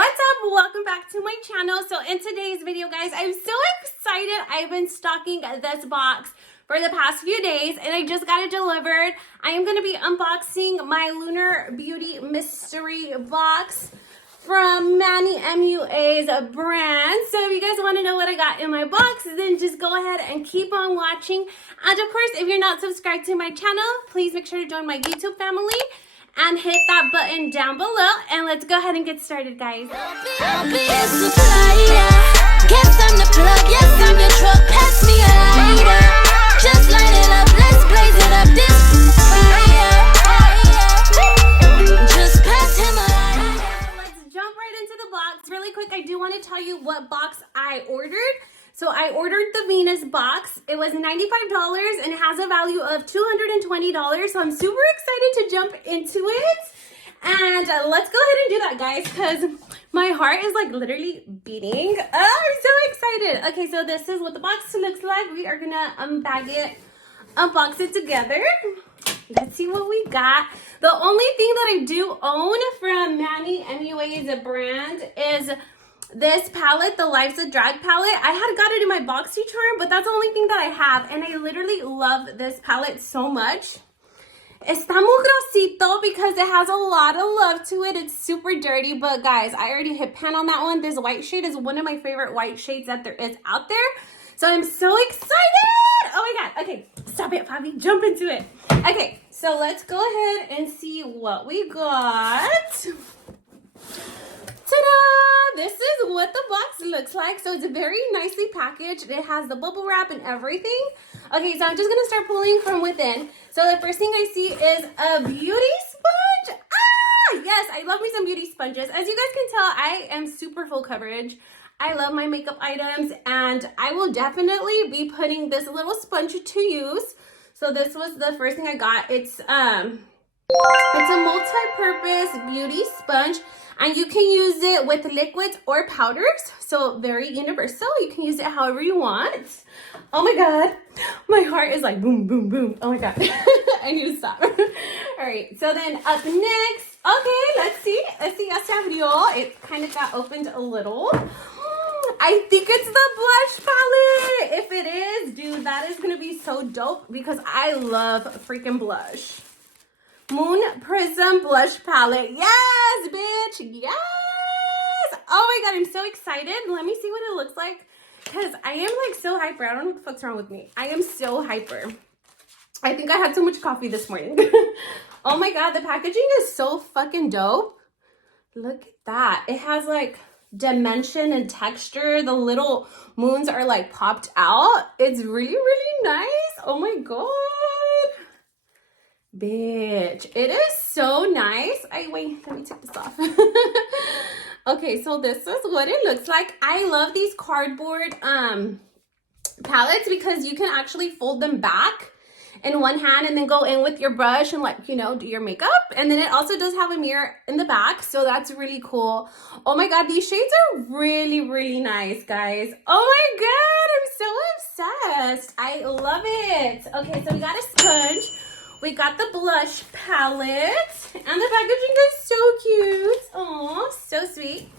what's up? Welcome back to my channel. So in today's video, guys, I'm so excited. I've been stocking this box for the past few days and I just got it delivered. I am going to be unboxing my Lunar Beauty mystery box from Manny MUA's brand. So if you guys want to know what I got in my box, then just go ahead and keep on watching. And of course, if you're not subscribed to my channel, please make sure to join my YouTube family and hit that button down below. And let's go ahead and get started, guys. Just light it up, let's blaze it up. This fire. Just pass him a lighter. Let's jump right into the box. Really quick, I do want to tell you what box I ordered. So I ordered the Venus box. It was $95 and it has a value of $220. So I'm super excited to jump into it. And let's go ahead and do that, guys, because my heart is like literally beating. Oh, I'm so excited. Okay, so this is what the box looks like. We are gonna unbox it together. Let's see what we got. The only thing that I do own from Manny MUA's brand is this palette, the Life's a Drag palette. I had got it in my BoxyCharm, but that's the only thing that I have. And I literally love this palette so much. Está muy grosito because it has a lot of love to it. It's super dirty, but guys, I already hit pan on that one. This white shade is one of my favorite white shades that there is out there. So I'm so excited. Oh my God. Okay, stop it, Fabi. Jump into it. Okay, so let's go ahead and see what we got. Ta-da! This is what the box looks like. So it's very nicely packaged. It has the bubble wrap and everything. Okay, so I'm just gonna start pulling from within. So the first thing I see is a beauty sponge. Ah, yes, I love me some beauty sponges. As you guys can tell, I am super full coverage. I love my makeup items and I will definitely be putting this little sponge to use. So this was the first thing I got. It's a multi-purpose beauty sponge. And you can use it with liquids or powders. So very universal. You can use it however you want. Oh my God. My heart is like boom, boom, boom. Oh my God. I need to stop. All right. So then up next. Okay, let's see. Ya se abrió. It kind of got opened a little. I think it's the blush palette. If it is, dude, that is going to be so dope because I love freaking blush. Moon Prism Blush Palette. Yes, bitch. Yes. Oh my God, I'm so excited. Let me see what it looks like because I am like so hyper. I don't know what the fuck's wrong with me. I am so hyper. I think I had too much coffee this morning. Oh my God, the packaging is so fucking dope. Look at that. It has like dimension and texture. The little moons are like popped out. It's really, really nice. Oh my God. Bitch, it is so nice. Wait, let me take this off. Okay, so this is what it looks like. I love these cardboard palettes because you can actually fold them back in one hand and then go in with your brush and like, you know, do your makeup. And then it also does have a mirror in the back, so that's really cool. Oh my God, these shades are really, really nice, guys. Oh my God, I'm so obsessed. I love it. Okay, so we got a sponge. We got the blush palette, and the packaging is so cute. Oh, so sweet.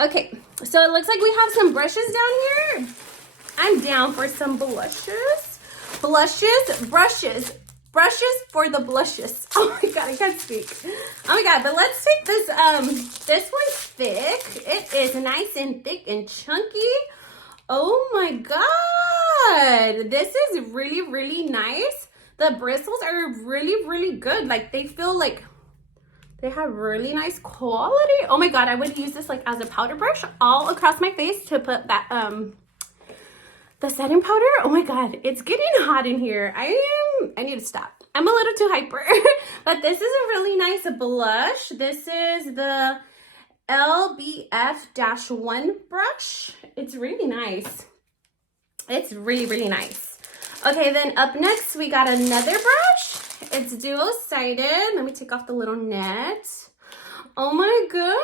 Okay, so it looks like we have some brushes down here. I'm down for some blushes. Brushes for the blushes. Oh my God, I can't speak. Oh my God, but let's take this, this one's thick. It is nice and thick and chunky. Oh my God, this is really, really nice. The bristles are really, really good. Like they feel like they have really nice quality. Oh my God, I would use this like as a powder brush all across my face to put that, the setting powder. Oh my God, it's getting hot in here. I need to stop. I'm a little too hyper, but this is a really nice blush. This is the LBF-1 brush. It's really nice. It's really, really nice. Okay, then up next, we got another brush. It's dual-sided. Let me take off the little net. Oh my God.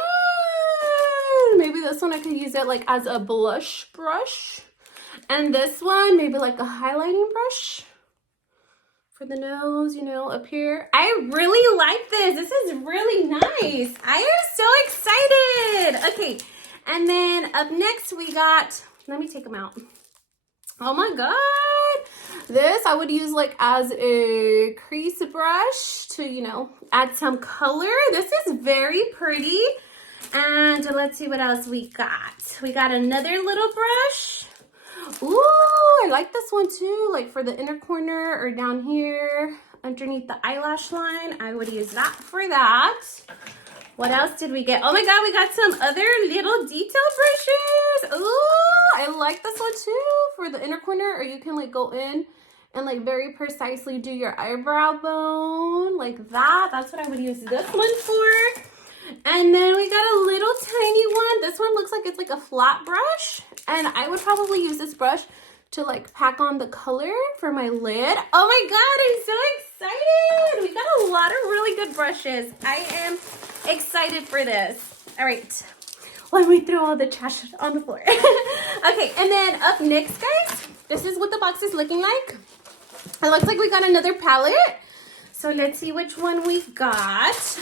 Maybe this one I could use it like as a blush brush. And this one, maybe like a highlighting brush for the nose, you know, up here. I really like this. This is really nice. I am so excited. excited. Okay, and then up next we got, let me take them out. Oh my god, this I would use like as a crease brush to, you know, add some color. This is very pretty. And let's see what else we got. We got another little brush. Ooh, I like this one too, like for the inner corner or down here underneath the eyelash line. I would use that for that. What else did we get? Oh my god, we got some other little detail brushes. Ooh, I like this one too for the inner corner, or you can like go in and like very precisely do your eyebrow bone like that. That's what I would use this one for. And then we got a little tiny one. This one looks like it's like a flat brush, and I would probably use this brush to like pack on the color for my lid. Oh my god, I'm so excited. We got a lot of really good brushes. I am excited for this. All right, let me throw all the trash on the floor. Okay, and then up next, guys, this is what the box is looking like. It looks like we got another palette. So let's see which one we got.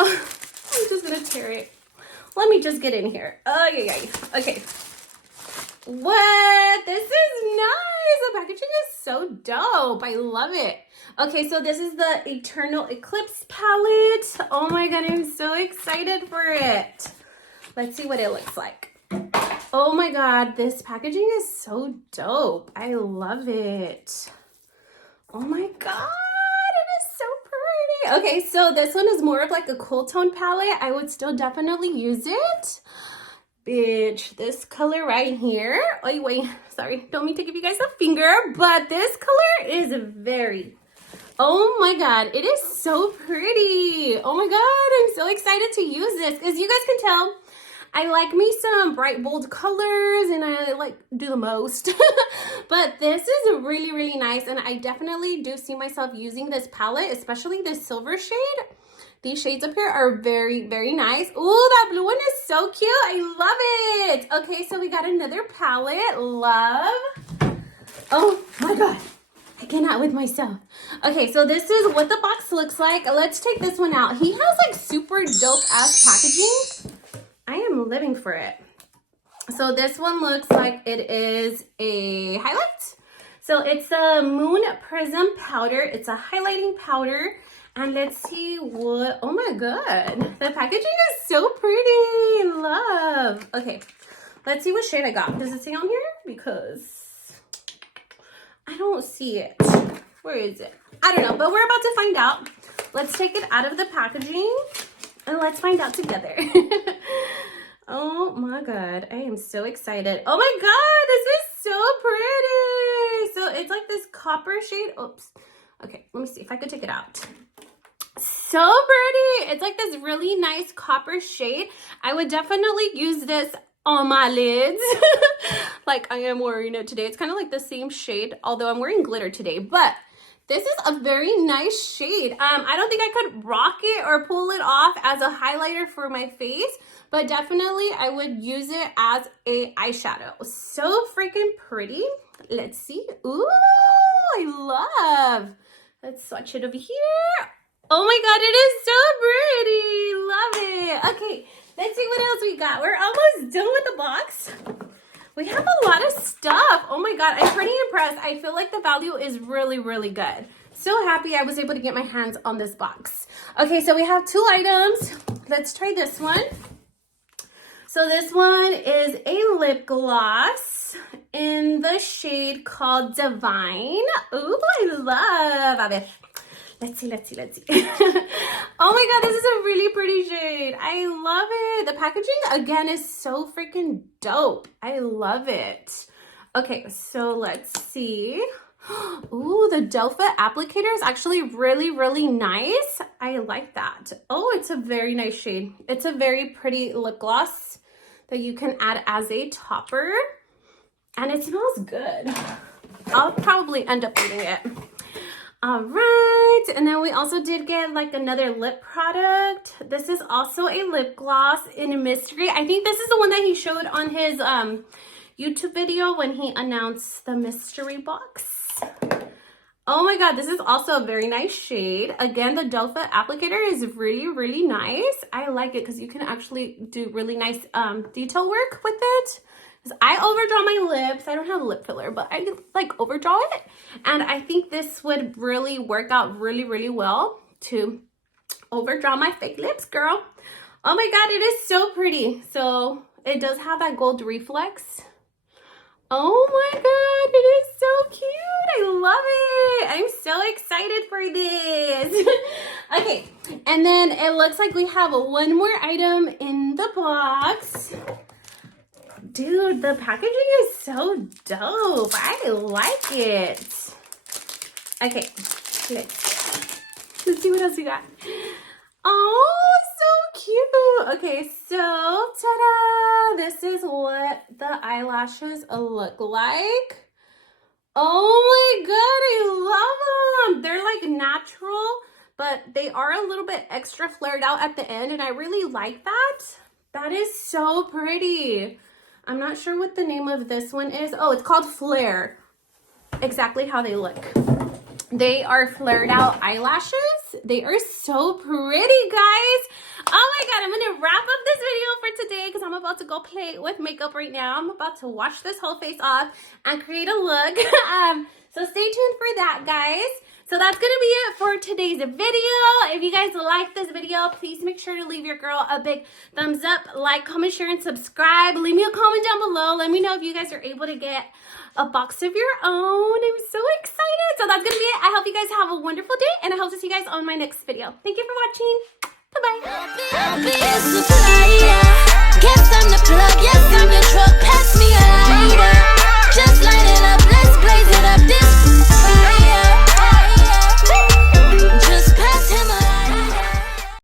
Oh, I'm just gonna tear it. Let me just get in here. Oh, yeah. Okay. What? This is nice. The packaging is so dope. I love it. Okay, so this is the Eternal Eclipse palette. Oh my god, I'm so excited for it. Let's see what it looks like. Oh my god, this packaging is so dope. I love it. Oh my god. Okay, so this one is more of like a cool tone palette. I would still definitely use it. Bitch, this color right here. Oh, wait, sorry. Don't mean to give you guys a finger, but this color is very, oh my god, it is so pretty. Oh my god, I'm so excited to use this. As you guys can tell, I like me some bright, bold colors, and I like do the most. But this is really, really nice, and I definitely do see myself using this palette, especially this silver shade. These shades up here are very, very nice. Ooh, that blue one is so cute. I love it. Okay, so we got another palette. Love. Oh my god. I cannot with myself. Okay, so this is what the box looks like. Let's take this one out. He has like super dope ass packaging. I am living for it. So this one looks like it is a highlight. So it's a Moon Prism powder. It's a highlighting powder. And let's see what, oh my god. The packaging is so pretty. Love. Okay, let's see what shade I got. Does it say on here? Because I don't see it. Where is it? I don't know, but we're about to find out. Let's take it out of the packaging and let's find out together. Oh my god, I am so excited. Oh my god, this is so pretty. So it's like this copper shade. Oops. Okay, let me see if I could take it out. So pretty. It's like this really nice copper shade. I would definitely use this on my lids. Like I am wearing it today. It's kind of like the same shade, although I'm wearing glitter today, but this is a very nice shade. I don't think I could rock it or pull it off as a highlighter for my face, but definitely I would use it as a eyeshadow. So freaking pretty. Let's see. Ooh, I love. Let's swatch it over here. Oh my god, it is so pretty. Love it. Okay, let's see what else we got. We're almost done with the box. We have a lot of stuff. Oh my god, I'm pretty impressed. I feel like the value is really, really good. So happy I was able to get my hands on this box. Okay, so we have 2 items. Let's try this one. So this one is a lip gloss in the shade called Divine. Ooh, I love. A ver. Let's see. Oh my god, this is a really pretty shade. I love it. The packaging, again, is so freaking dope. I love it. Okay, so let's see. Ooh, the doe foot applicator is actually really, really nice. I like that. Oh, it's a very nice shade. It's a very pretty lip gloss that you can add as a topper. And it smells good. I'll probably end up eating it. All right, and then we also did get like another lip product. This is also a lip gloss in a mystery. I think this is the one that he showed on his YouTube video when he announced the mystery box. Oh my god, this is also a very nice shade. Again, the doe foot applicator is really, really nice. I like it because you can actually do really nice detail work with it. I overdraw my lips. I don't have lip filler, but I like overdraw it. And I think this would really work out really, really well to overdraw my fake lips, girl. Oh my god, it is so pretty. So it does have that gold reflex. Oh my god, it is so cute. I love it. I'm so excited for this. Okay, and then it looks like we have one more item in the box. Dude, the packaging is so dope. I like it. Okay, let's see what else we got. Oh, so cute. Okay, so ta-da! This is what the eyelashes look like. Oh my god, I love them. They're like natural, but they are a little bit extra flared out at the end, and I really like that. That is so pretty. I'm not sure what the name of this one is. Oh, it's called Flare. Exactly how they look. They are flared out eyelashes. They are so pretty, guys. Oh my god, I'm gonna wrap up this video for today because I'm about to go play with makeup right now. I'm about to wash this whole face off and create a look. So stay tuned for that, guys. So that's gonna be it for today's video. If you guys like this video, please make sure to leave your girl a big thumbs up, like, comment, share, and subscribe. Leave me a comment down below. Let me know if you guys are able to get a box of your own. I'm so excited. So that's gonna be it. I hope you guys have a wonderful day, and I hope to see you guys on my next video. Thank you for watching. Bye-bye.